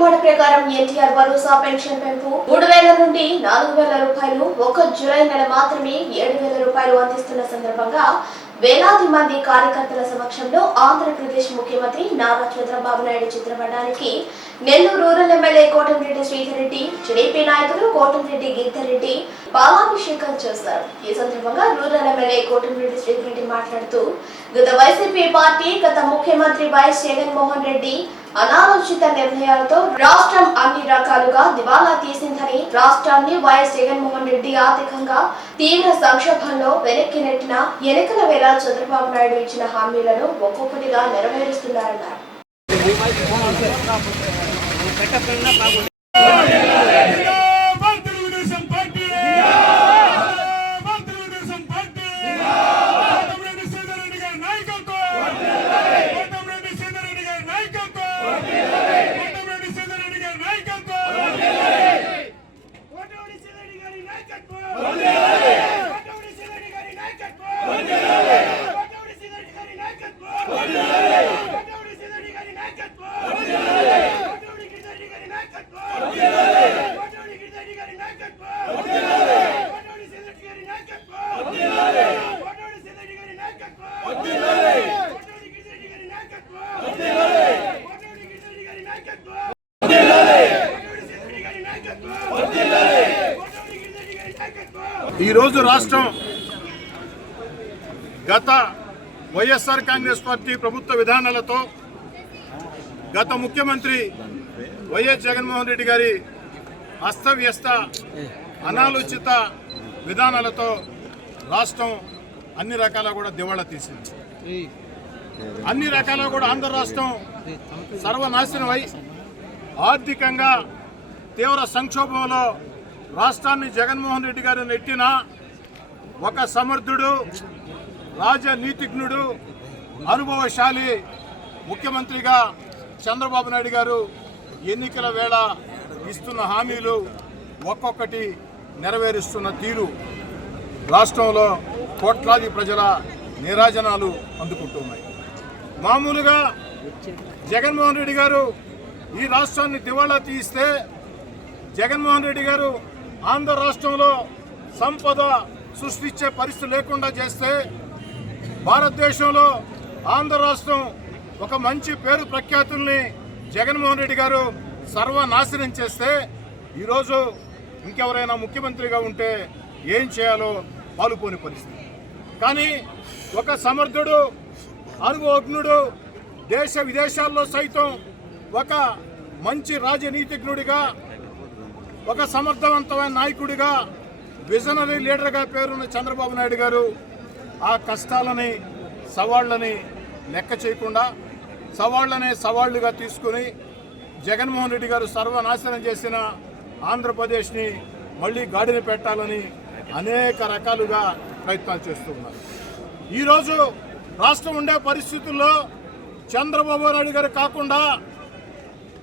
మాట ప్రకారం ఎన్టీఆర్ భరోసా పెన్షన్ పెంపు మూడు వేల నుండి నాలుగు వేల రూపాయలు. ఒక జూలై నెల మాత్రమే ఏడు వేల రూపాయలు అందిస్తున్న సందర్భంగా వేలాది మంది కార్యకర్తల సమక్షంలో ఆంధ్రప్రదేశ్ ముఖ్యమంత్రి నారా చంద్రబాబు నాయుడు చిత్రపటానికి Nellore rural MLA Kotamreddy Sridhar Reddy TDP నాయకులు కోటంరెడ్డి గీతారెడ్డి పాలాభిషేకం చేస్తారు. ఈ సందర్భంగా రూరల్ ఎమ్మెల్యే కోటంరెడ్డి శ్రీధర్రెడ్డి మాట్లాడుతూ గత వైసీపీ పార్టీ గత ముఖ్యమంత్రి వైఎస్ జగన్మోహన్ రెడ్డి అనాలోచిత నిర్ణయాలతో రాష్ట్రం అన్ని రకాలుగా దివాలా తీసిందని రాష్ట్రాన్ని వైఎస్ జగన్మోహన్ రెడ్డి ఆర్థికంగా తీవ్ర సంక్షోభంలో వెనక్కి నెట్టిన ఎన్నికల వేళ చంద్రబాబు నాయుడు ఇచ్చిన హామీలను ఒక్కొక్కటిగా నెరవేరుస్తున్నారన్నారు. జిందాబాద్ తెలుగుదేశం పార్టీ! జిందాబాద్ ఈరోజు రాష్ట్రం గత వైఎస్ఆర్ కాంగ్రెస్ పార్టీ ప్రభుత్వ విధానాలతో గత ముఖ్యమంత్రి వైఎస్ జగన్మోహన్ రెడ్డి గారి అస్తవ్యస్త అనాలోచిత విధానాలతో రాష్ట్రం అన్ని రకాల కూడా దివాళా తీసింది. అన్ని రకాల కూడా ఆంధ్ర రాష్ట్రం సర్వనాశనమై ఆర్థికంగా తీవ్ర సంక్షోభంలో రాష్ట్రాన్ని జగన్మోహన్ రెడ్డి గారు నెట్టిన ఒక సమర్థుడు రాజనీతిజ్ఞుడు అనుభవశాలి ముఖ్యమంత్రిగా చంద్రబాబు నాయుడు గారు ఎన్నికల వేళ ఇస్తున్న హామీలు ఒక్కొక్కటి నెరవేరుస్తున్న తీరు. రాష్ట్రంలో కోట్లాది ప్రజల నిరాజనాలు అందుకుంటున్నాయి మామూలుగా జగన్మోహన్ రెడ్డి గారు ఈ రాష్ట్రాన్ని దివాళా తీస్తే జగన్మోహన్ రెడ్డి గారు ఆంధ్ర రాష్ట్రంలో సంపద సృష్టించే పరిస్థితి లేకుండా చేస్తే భారతదేశంలో ఆంధ్ర రాష్ట్రం ఒక మంచి పేరు ప్రఖ్యాతుల్ని జగన్మోహన్ రెడ్డి గారు సర్వనాశనం చేస్తే ఈరోజు ఇంకెవరైనా ముఖ్యమంత్రిగా ఉంటే ఏం చేయాలో పాలుపోని పరిస్థితి. కానీ ఒక సమర్థుడు అనుభవజ్ఞుడు దేశ విదేశాల్లో సైతం ఒక మంచి రాజనీతిజ్ఞుడిగా ఒక సమర్థవంతమైన నాయకుడిగా విజనరీ లీడర్గా పేరున్న చంద్రబాబు నాయుడు గారు ఆ కష్టాలని సవాళ్ళని లెక్క చేయకుండా సవాళ్ళనే సవాళ్ళుగా తీసుకుని జగన్మోహన్ రెడ్డి గారు సర్వనాశనం చేసిన ఆంధ్రప్రదేశ్ని మళ్ళీ గాడిని పెట్టాలని అనేక రకాలుగా ప్రయత్నాలు చేస్తూ ఉన్నారు. ఈరోజు రాష్ట్రం ఉండే పరిస్థితుల్లో చంద్రబాబు నాయుడు గారు కాకుండా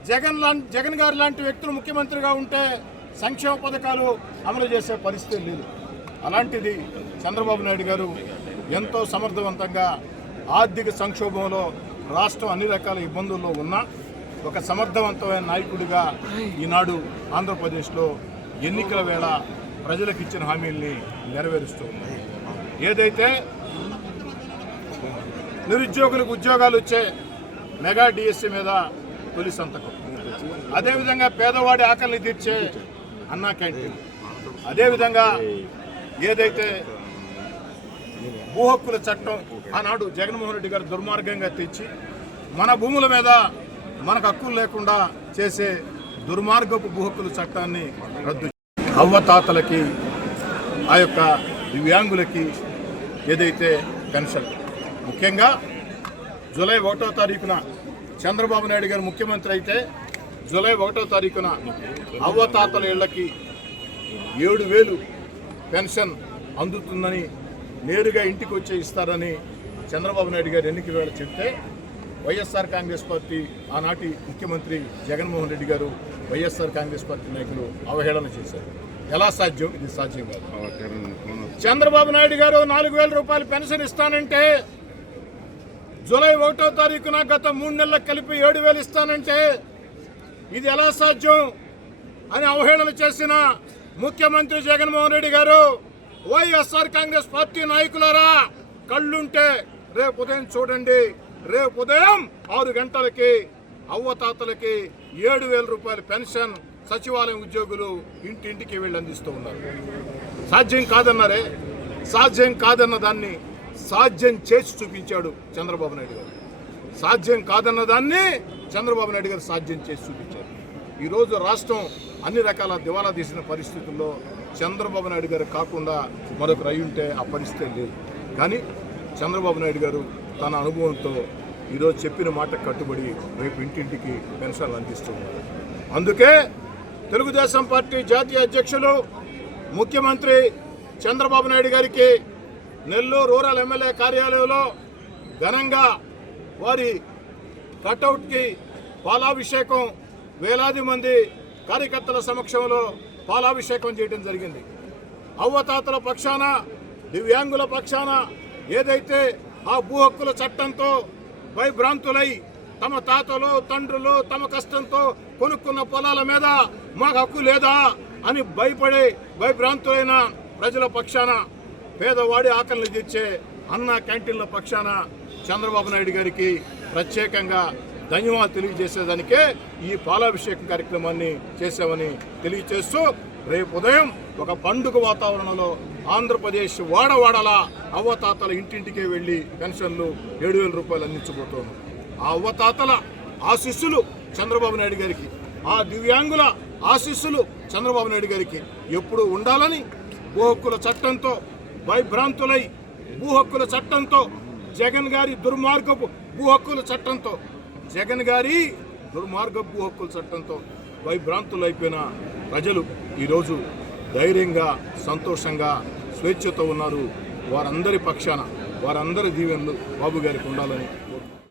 జగన్ లాంటి జగన్ గారు లాంటి వ్యక్తులు ముఖ్యమంత్రిగా ఉంటే సంక్షేమ పథకాలు అమలు చేసే పరిస్థితి లేదు. అలాంటిది చంద్రబాబు నాయుడు గారు ఎంతో సమర్థవంతంగా ఆర్థిక సంక్షోభంలో రాష్ట్రం అన్ని రకాల ఇబ్బందుల్లో ఉన్నా ఒక సమర్థవంతమైన నాయకుడిగా ఈనాడు ఆంధ్రప్రదేశ్లో ఎన్నికల వేళ ప్రజలకు ఇచ్చిన హామీల్ని నెరవేరుస్తూ ఏదైతే నిరుద్యోగులకు ఉద్యోగాలు వచ్చే మెగా డిఎస్సీ మీద తొలి సంతకం. అదేవిధంగా పేదవాడి ఆకలిని తీర్చే అన్నా క్యాంటీన్. అదేవిధంగా ఏదైతే భూ హక్కుల చట్టం ఆనాడు జగన్మోహన్ రెడ్డి గారు దుర్మార్గంగా తెచ్చి మన భూముల మీద మనకు హక్కులు లేకుండా చేసే దుర్మార్గపు భూ హక్కుల చట్టాన్ని రద్దు అవ్వతాతలకి ఆ యొక్క దివ్యాంగులకి ఏదైతే పెన్షన్. ముఖ్యంగా జూలై ఒకటో తారీఖున చంద్రబాబు నాయుడు గారు ముఖ్యమంత్రి అయితే జూలై ఒకటో తారీఖున అవ్వతాతల ఇళ్ళకి ఏడు వేలు పెన్షన్ అందుతుందని నేరుగా ఇంటికి వచ్చే ఇస్తారని చంద్రబాబు నాయుడు గారు ఎన్నికల వేళ చెప్తే వైఎస్ఆర్ కాంగ్రెస్ పార్టీ ఆనాటి ముఖ్యమంత్రి జగన్మోహన్ రెడ్డి గారు వైఎస్ఆర్ కాంగ్రెస్ పార్టీ నాయకులు అవహేళన చేశారు. ఎలా సాధ్యం? ఇది సాధ్యం కాదు. చంద్రబాబు నాయుడు గారు నాలుగు వేల రూపాయలు పెన్షన్ ఇస్తానంటే జూలై ఒకటో తారీఖున గత మూడు నెలలకు కలిపి ఏడు వేలు ఇస్తానంటే ఇది ఎలా సాధ్యం అని అవహేళన చేసిన ముఖ్యమంత్రి జగన్మోహన్ రెడ్డి గారు వైఎస్ఆర్ కాంగ్రెస్ పార్టీ నాయకులారా కళ్ళుంటే రేపు ఉదయం చూడండి. రేపు ఉదయం ఆరు గంటలకి అవ్వతాతలకి ఏడు వేల రూపాయల పెన్షన్ సచివాలయం ఉద్యోగులు ఇంటింటికి వెళ్ళి అందిస్తూ ఉన్నారు. సాధ్యం కాదన్నారే సాధ్యం కాదన్న దాన్ని సాధ్యం చేసి చూపించాడు చంద్రబాబు నాయుడు గారు. సాధ్యం కాదన్న దాన్ని చంద్రబాబు నాయుడు గారు సాధ్యం చేసి చూపించారు. ఈరోజు రాష్ట్రం అన్ని రకాల దివాలా తీసిన పరిస్థితుల్లో చంద్రబాబు నాయుడు గారు కాకుండా మరొకరు అయి ఉంటే ఆ పరిస్థితి లేదు. కానీ చంద్రబాబు నాయుడు గారు తన అనుభవంతో ఈరోజు చెప్పిన మాట కట్టుబడి రేపు ఇంటింటికి పెన్షన్లు అందిస్తున్నారు అందుకే తెలుగుదేశం పార్టీ జాతీయ అధ్యక్షులు ముఖ్యమంత్రి చంద్రబాబు నాయుడు గారికి నెల్లూరు రూరల్ ఎమ్మెల్యే కార్యాలయంలో ఘనంగా వారి కటౌట్కి పాలాభిషేకం వేలాది మంది కార్యకర్తల సమక్షంలో పాలాభిషేకం చేయడం జరిగింది. అవ్వతాతల పక్షాన దివ్యాంగుల పక్షాన ఏదైతే ఆ భూ హక్కుల చట్టంతో భయభ్రాంతులై తమ తాతలు తండ్రులు తమ కష్టంతో కొనుక్కున్న పొలాల మీద మాకు హక్కు లేదా అని భయపడే భయభ్రాంతులైన ప్రజల పక్షాన పేదవాడి ఆకలిని తెచ్చే అన్న క్యాంటీన్ల పక్షాన చంద్రబాబు నాయుడు గారికి ప్రత్యేకంగా ధన్యవాదాలు తెలియజేసేదానికే ఈ పాలాభిషేకం కార్యక్రమాన్ని చేశామని తెలియజేస్తూ రేపు ఉదయం ఒక పండుగ వాతావరణంలో ఆంధ్రప్రదేశ్ వాడవాడల అవ్వతాతల ఇంటింటికే వెళ్ళి పెన్షన్లు ఏడు వేల రూపాయలు అందించబోతోంది. ఆ అవ్వతాతల ఆశీస్సులు చంద్రబాబు నాయుడు గారికి ఆ దివ్యాంగుల ఆశీస్సులు చంద్రబాబు నాయుడు గారికి ఎప్పుడు ఉండాలని భూ హక్కుల చట్టంతో భయభ్రాంతులై భూ హక్కుల చట్టంతో జగన్ గారి దుర్మార్గపు భూ హక్కుల చట్టంతో జగన్ గారి దుర్మార్గపు భూ హక్కుల చట్టంతో భయభ్రాంతులైపోయిన ప్రజలు ఈరోజు ధైర్యంగా సంతోషంగా స్వేచ్ఛతో ఉన్నారు. వారందరి పక్షాన వారందరి దీవెనలు బాబు గారికి ఉండాలని